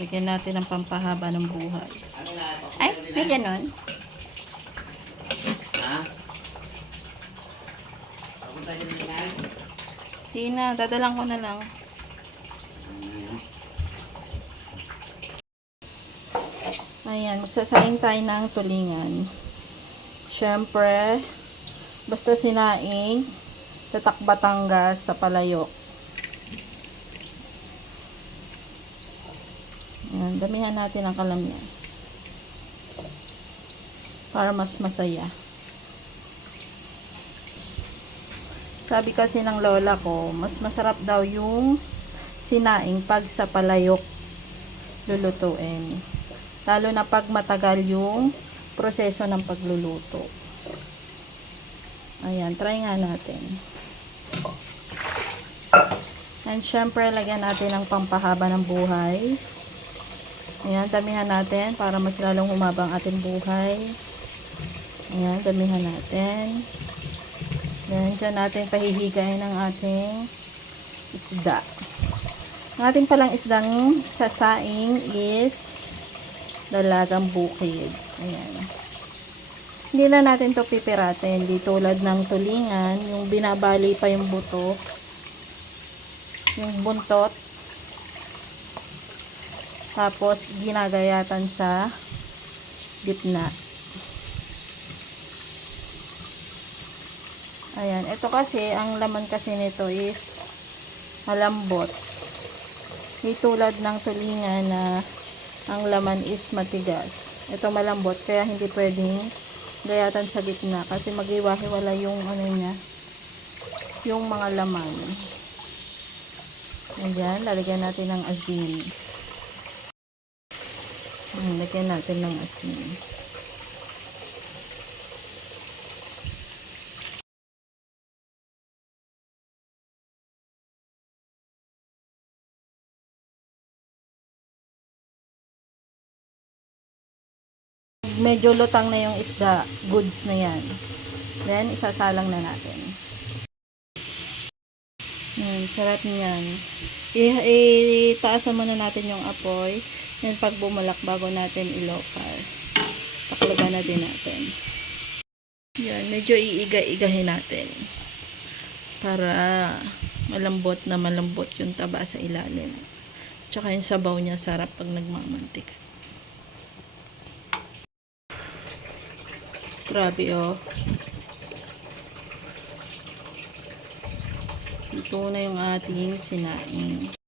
Bigyan natin ng pampahaba ng buhay. Ay, may ganon. Ha? Papunta niyo na yan? Sige na, dadalang ko na lang. Ayan, magsasaing tayo ng tulingan. Siyempre, basta sinaing, tatak Batangas sa palayok. Ayan, damihan natin ang kalamyas. Para mas masaya. Sabi kasi ng lola ko, mas masarap daw yung sinaing pag sa palayok lulutuin. Lalo na pag matagal yung proseso ng pagluluto. Ayan, try nga natin. And syempre, lagyan natin ng pampahaba ng buhay. Ayan, damihan natin para mas lalong humaba ang ating buhay. Ayan, damihan natin. Ayan, dyan natin pahihigayin ng ating isda. Ang ating palang isdang sasaing is dalagang bukid. Ayan. Hindi na natin to pipiratin. Di tulad ng tulingan, yung binabali pa yung buto, yung buntot, tapos ginagayatan sa gitna. Ayan. Ito kasi, ang laman kasi nito is malambot. Di tulad ng tulingan na ang laman is matigas. Ito malambot, kaya hindi pwedeng gayatan sa gitna kasi mag-iwa-hiwala yung ano niya, yung mga laman. Ayan, lalagyan natin ng asin. Ayan, lagyan natin ng asin. Medyo lutang na yung isda, goods na yan. Then, isasalang na natin. Yan, sarap niyan. Itaasan muna natin yung apoy. Then, pag bumulak, bago natin ilokal. Taklogan na din natin. Yan, medyo iiga-igahin natin. Para malambot na malambot yung taba sa ilalim. Tsaka yung sabaw niya, sarap pag nagmamantika. Grabe oh. Ito na yung ating sinaing.